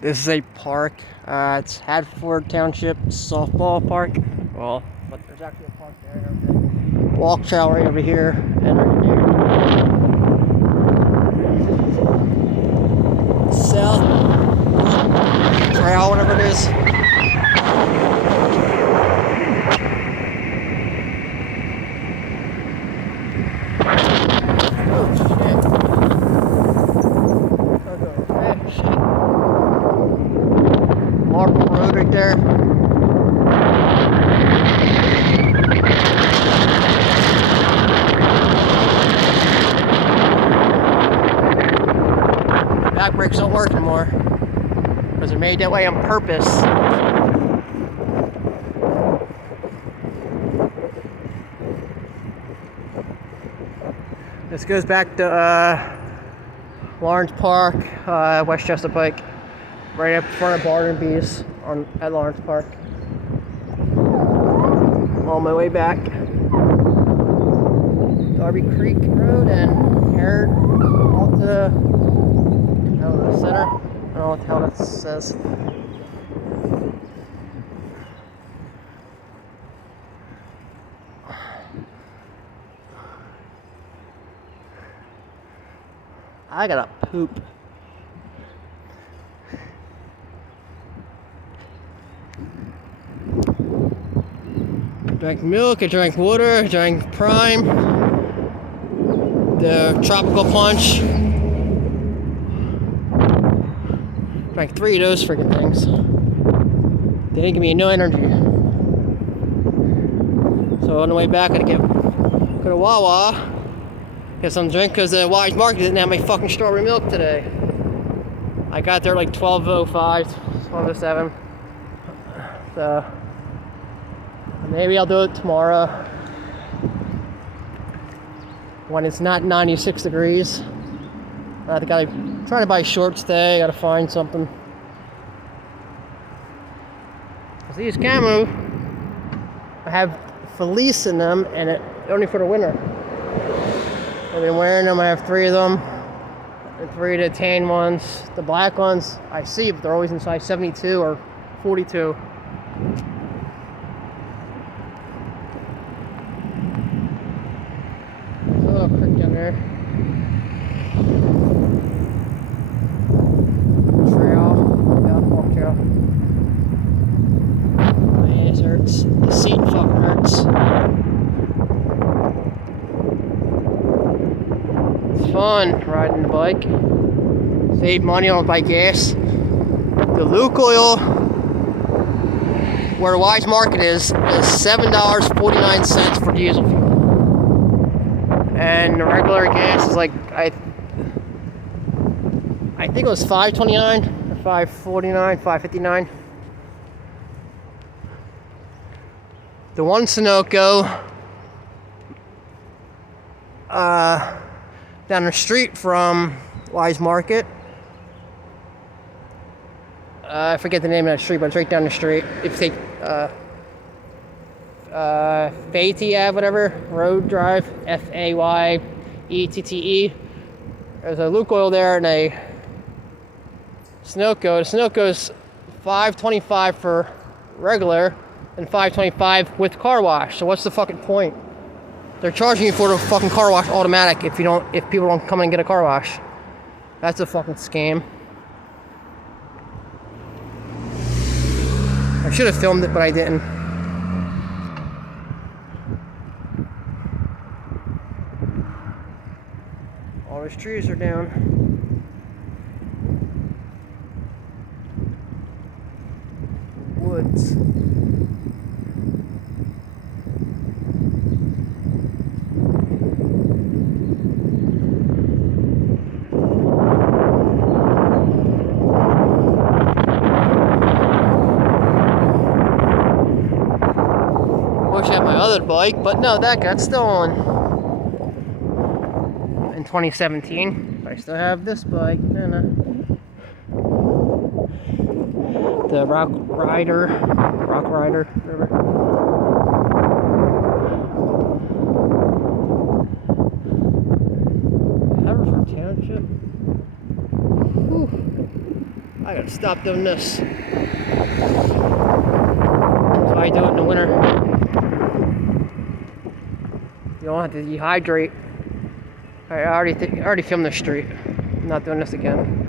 This is a park. It's Hadford Township Softball Park. Well, but there's actually a park there and everything. Walk trail right over here and right there. South Trail, whatever it is. Marble Road right there. Back brakes don't work anymore because they're made that way on purpose. This goes back to Lawrence Park, Westchester Pike, right up in front of Barton Bees at Lawrence Park. On my way back, Darby Creek Road and Earnhardt all to the center. I don't know what the hell that says. I gotta poop. Drank milk, I drank water, I drank Prime, the tropical punch. Drank 3 of those freaking things. They didn't give me no energy. So on the way back, I had to go to Wawa, get some drink because the Weis Market didn't have my fucking strawberry milk today. I got there like 12:05, 12:07. So maybe I'll do it tomorrow when it's not 96 degrees. I think I'm trying to buy shorts today. Gotta find something. Cause these camo, I have fleece in them, and it only for the winter. I've been wearing them. I have 3 of them, and 3 of the tan ones. The black ones I see, but they're always in size 72 or 42. There's a little creek down there. My ass hurts. The seat fucking hurts. It's fun riding the bike. Save money on bike gas. The Luke oil, where the Weis Market is $7.49 for diesel fuel. And the regular gas is like, I think it was $5.29 or $5.49, $5.59. The one Sunoco down the street from Weis Market. I forget the name of that street, but it's right down the street. If you take Fayette Ave, whatever, Road Drive, Fayettete. There's a Luke oil there and a Sunoco. The Sunoco's $5.25 for regular and $5.25 with car wash. So what's the fucking point? They're charging you for the fucking car wash automatic if people don't come in and get a car wash. That's a fucking scam. I should have filmed it, but I didn't. All those trees are down. Woods. Wish I had my other bike, but no, that got stolen in 2017. I still have this bike. The Rock Rider, whatever. Haverford Township. Whew. I gotta Let's stop doing this. That's why I do it in the winter. You don't have to dehydrate. I already filmed the street. I'm not doing this again.